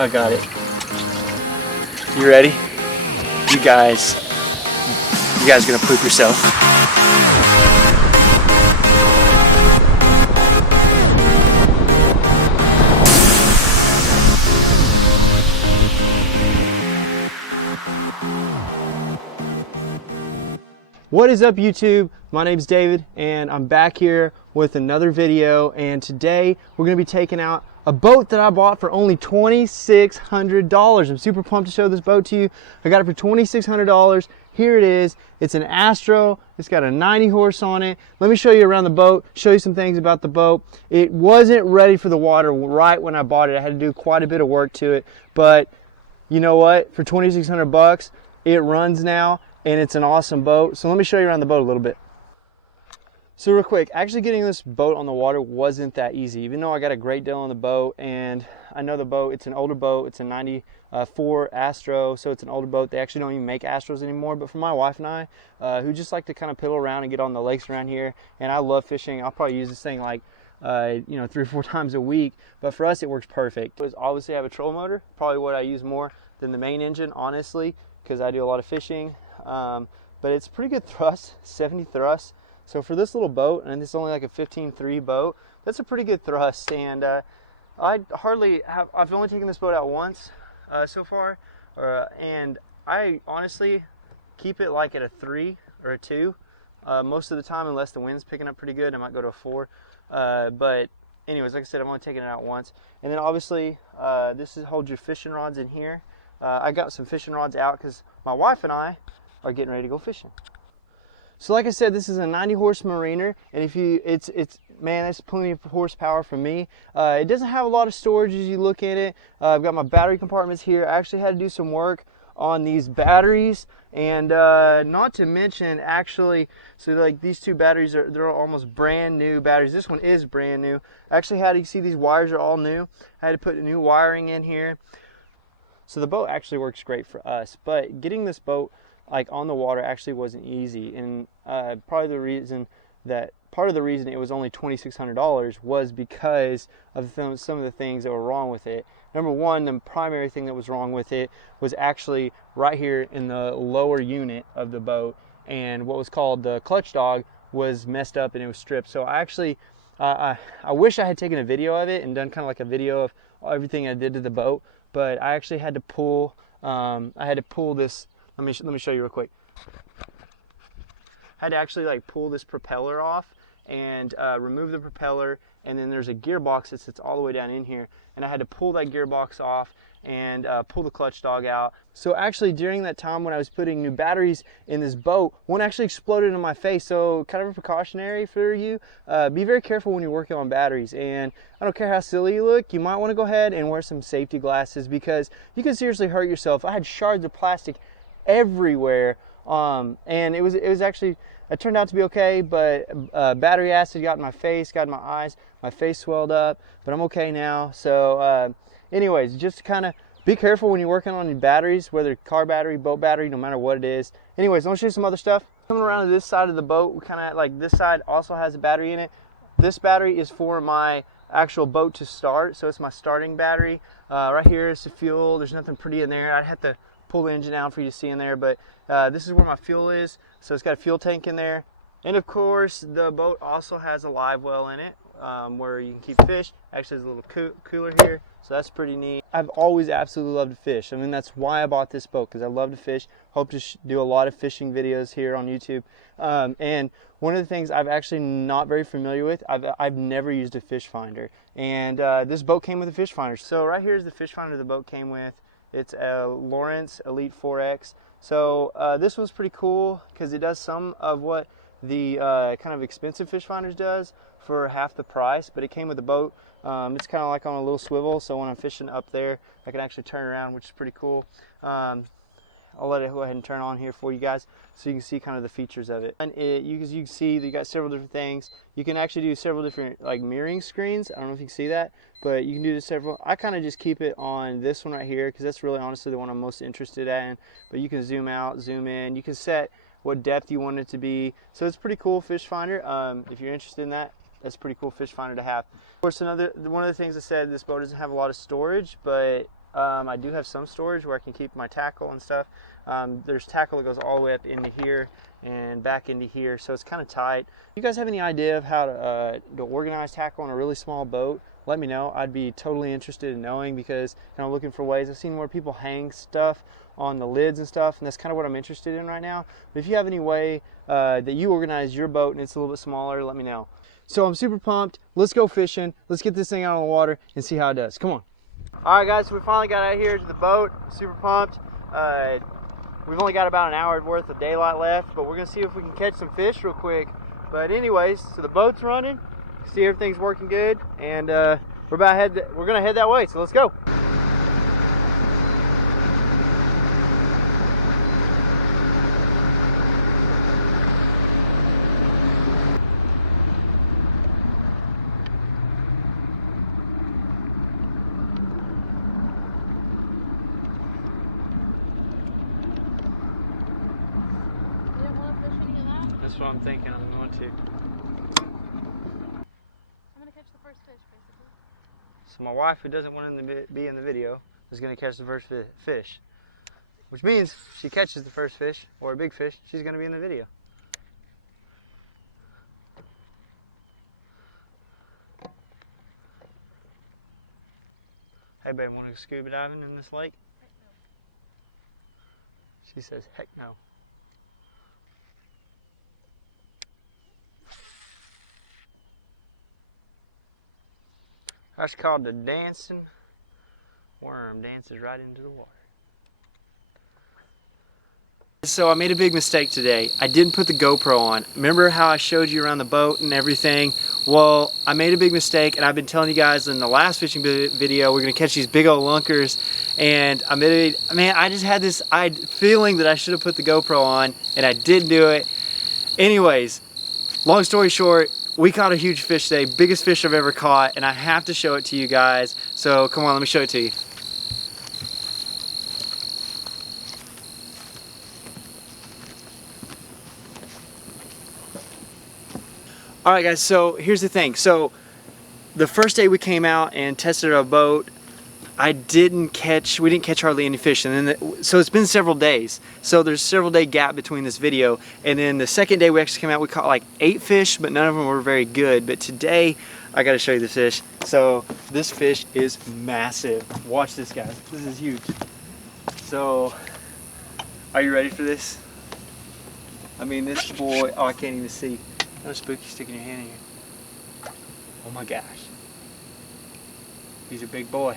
I got it. You ready? You guys are gonna poop yourself. What is up, YouTube? My name's David and I'm back here with another video, and today we're going to be taking out a boat that I bought for only $2,600. I'm super pumped to show this boat to you. I got it for $2,600. Here it is. It's an Astro. It's got a 90 horse on it. Let me show you around the boat, show you some things about the boat. It wasn't ready for the water right when I bought it. I had to do quite a bit of work to it, but you know what? For 2,600 bucks, it runs now. And it's an awesome boat. So let me show you around the boat a little bit. So real quick, actually getting this boat on the water wasn't that easy. Even though I got a great deal on the boat, and I know the boat, it's an older boat. It's a 94 Astro, so it's an older boat. They actually don't even make Astros anymore. But for my wife and I, who just like to kind of piddle around and get on the lakes around here, and I love fishing. I'll probably use this thing like, 3 or 4 times a week. But for us, it works perfect. Obviously, I have a trolling motor, probably what I use more than the main engine, honestly, because I do a lot of fishing. But it's pretty good thrust, 70 thrust. So for this little boat, and it's only like a 15.3 boat, that's a pretty good thrust. And I've only taken this boat out once so far, and I honestly keep it like at a 3 or a 2 most of the time, unless the wind's picking up pretty good. I might go to a 4. But anyways, like I said, I'm only taking it out once. And then obviously this holds your fishing rods in here. I got some fishing rods out because my wife and I are getting ready to go fishing. So like I said, this is a 90 horse Mariner, and man, that's plenty of horsepower for me. It doesn't have a lot of storage as you look at it. I've got my battery compartments here. I actually had to do some work on these batteries, and not to mention, actually, so like these 2 batteries they're almost brand new batteries. This one is brand new. I actually you see these wires are all new. I had to put new wiring in here. So the boat actually works great for us, but getting this boat like on the water actually wasn't easy. And part of the reason it was only $2,600 was because of some of the things that were wrong with it. Number one, the primary thing that was wrong with it was actually right here in the lower unit of the boat, and what was called the clutch dog was messed up and it was stripped. So I actually I wish I had taken a video of it and done kind of like a video of everything I did to the boat, but I actually had to pull this. Let me show you real quick. I had to actually like pull this propeller off and remove the propeller, and then there's a gearbox that sits all the way down in here, and I had to pull that gearbox off and pull the clutch dog out. So actually during that time when I was putting new batteries in this boat, one actually exploded in my face. So kind of a precautionary for you, be very careful when you're working on batteries, and I don't care how silly you look, you might want to go ahead and wear some safety glasses because you can seriously hurt yourself. I had shards of plastic everywhere, and it turned out to be okay, but battery acid got in my face, got in my eyes, my face swelled up, but I'm okay now. So anyways, just kind of be careful when you're working on your batteries, whether car battery, boat battery, no matter what it is. Anyways, let me show you some other stuff. Coming around to this side of the boat, we kind of like this side also has a battery in it. This battery is for my actual boat to start, so it's my starting battery. Right here is the fuel. There's nothing pretty in there. I'd have to pull the engine out for you to see in there, but this is where my fuel is. So it's got a fuel tank in there, and of course the boat also has a live well in it, where you can keep fish. Actually, there's a little cooler here, so that's pretty neat. I've always absolutely loved to fish. I mean, that's why I bought this boat, because I love to fish. Hope to do a lot of fishing videos here on YouTube. And one of the things I'm actually not very familiar with, I've never used a fish finder, and this boat came with a fish finder. So right here is the fish finder the boat came with. It's a Lawrence Elite 4X. So this was pretty cool because it does some of what the kind of expensive fish finders does for half the price, but it came with the boat. It's kind of like on a little swivel, so when I'm fishing up there, I can actually turn around, which is pretty cool. I'll let it go ahead and turn on here for you guys so you can see kind of the features of it. And you can see you got several different things. You can actually do several different like mirroring screens. I don't know if you can see that, but you can do several. I kind of just keep it on this one right here because that's really honestly the one I'm most interested in. But you can zoom out, zoom in. You can set what depth you want it to be. So it's a pretty cool fish finder. If you're interested in that, that's a pretty cool fish finder to have. Of course, one of the things I said, this boat doesn't have a lot of storage, but I do have some storage where I can keep my tackle and stuff. There's tackle that goes all the way up into here and back into here, so it's kind of tight. If you guys have any idea of how to organize tackle on a really small boat, let me know. I'd be totally interested in knowing, because I'm looking for ways. I've seen where people hang stuff on the lids and stuff, and that's kind of what I'm interested in right now. But if you have any way that you organize your boat and it's a little bit smaller, let me know. So I'm super pumped. Let's go fishing. Let's get this thing out on the water and see how it does. Come on. All right, guys, so we finally got out here to the boat. Super pumped. We've only got about an hour worth of daylight left, but we're gonna see if we can catch some fish real quick. But anyways, so the boat's running. See, everything's working good, and we're gonna head that way. So let's go. That's what I'm thinking. I'm going to. I'm gonna catch the first fish, basically. So my wife, who doesn't want to be in the video, is going to catch the first fish. Which means if she catches the first fish, or a big fish, she's going to be in the video. Hey babe, want to go scuba diving in this lake? Heck no. She says, heck no. That's called the dancing worm. Dances right into the water. So I made a big mistake today. I didn't put the GoPro on. Remember how I showed you around the boat and everything? Well, I made a big mistake, and I've been telling you guys in the last fishing video we're gonna catch these big old lunkers, and I just had this feeling that I should have put the GoPro on, and I didn't do it. Anyways, long story short, we caught a huge fish today, biggest fish I've ever caught, and I have to show it to you guys. So come on, let me show it to you. All right, guys, so here's the thing. So the first day we came out and tested our boat, we didn't catch hardly any fish, and then so it's been several days. So there's a several day gap between this video, and then the second day we actually came out, we caught like 8 fish, but none of them were very good. But today, I got to show you the fish. So this fish is massive. Watch this, guys. This is huge. So, are you ready for this? I mean, this boy. Oh, I can't even see. No spooky sticking your hand in here. Oh my gosh. He's a big boy.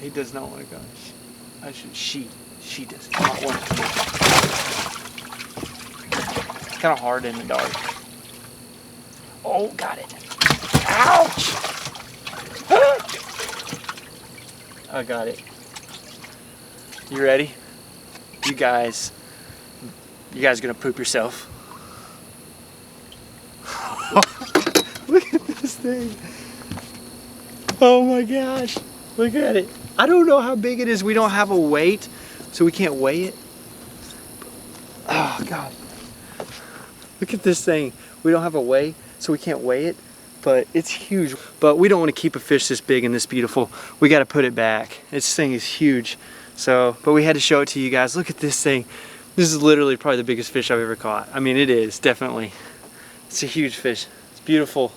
He does not want to go. She does not want to go. It's kind of hard in the dark. Oh, got it. Ouch! I got it. You ready? You guys gonna poop yourself. Look at this thing. Oh my gosh. Look at it. I don't know how big it is. We don't have a weight, so we can't weigh it. Oh God. Look at this thing. We don't have a weigh, so we can't weigh it, but it's huge. But we don't want to keep a fish this big and this beautiful. We got to put it back. This thing is huge. So, but we had to show it to you guys. Look at this thing. This is literally probably the biggest fish I've ever caught. I mean, it is, definitely. It's a huge fish. It's beautiful.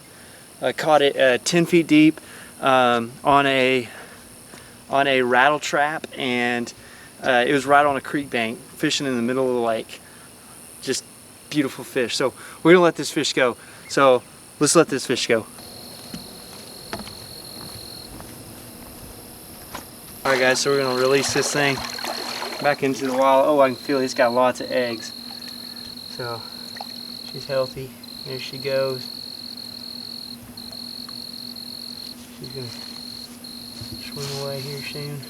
I caught it 10 feet deep on a rattle trap, and it was right on a creek bank, fishing in the middle of the lake. Just beautiful fish. So we're gonna let this fish go. So let's let this fish go. All right, guys, so we're gonna release this thing back into the wild. Oh, I can feel he's got lots of eggs. So she's healthy. There she goes. She's gonna swim away here soon.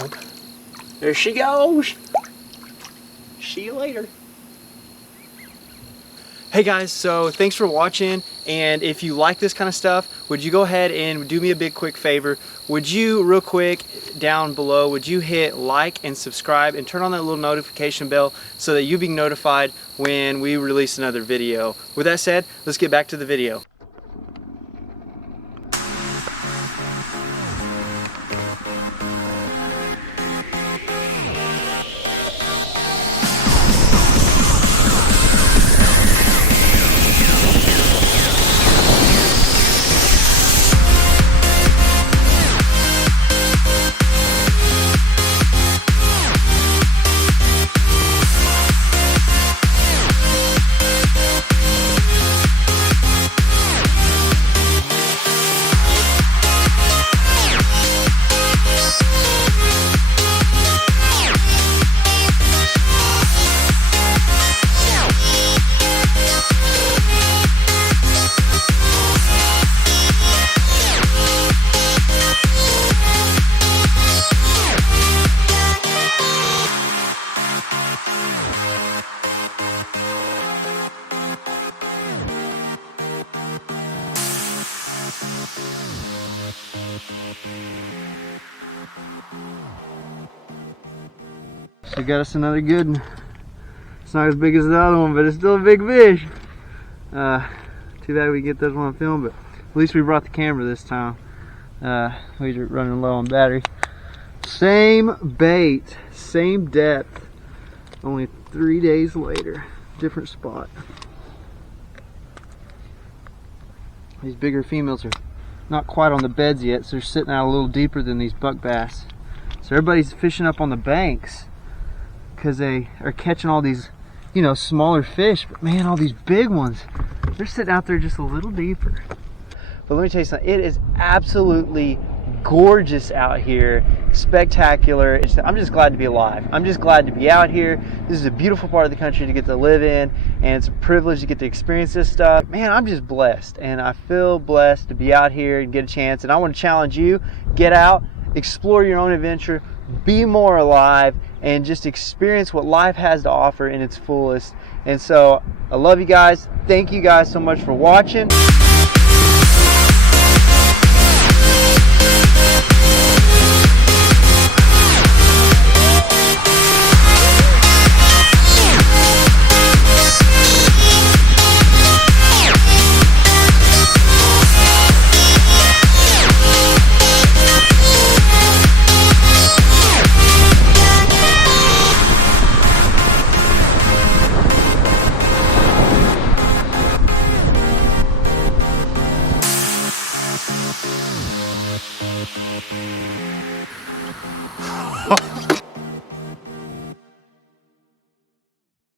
Oh, there she goes. See you later. Hey guys, so thanks for watching. And if you like this kind of stuff, would you go ahead and do me a big quick favor? Would you, real quick, down below, would you hit like and subscribe and turn on that little notification bell so that you'll be notified when we release another video? With that said, let's get back to the video. So got us another good one. It's not as big as the other one, but it's still a big fish. Too bad we get this one on film, but at least we brought the camera this time. We're running low on battery. Same bait, same depth, only 3 days later, different spot. These bigger females are not quite on the beds yet, so they're sitting out a little deeper than these buck bass. So everybody's fishing up on the banks because they are catching all these, you know, smaller fish. But man, all these big ones, they're sitting out there just a little deeper. But let me tell you something, it is absolutely gorgeous out here, spectacular. I'm just glad to be alive. I'm just glad to be out here. This is a beautiful part of the country to get to live in, and it's a privilege to get to experience this stuff. Man, I'm just blessed, and I feel blessed to be out here and get a chance. And I want to challenge you, get out, explore your own adventure, be more alive, and just experience what life has to offer in its fullest. And so I love you guys. Thank you guys so much for watching.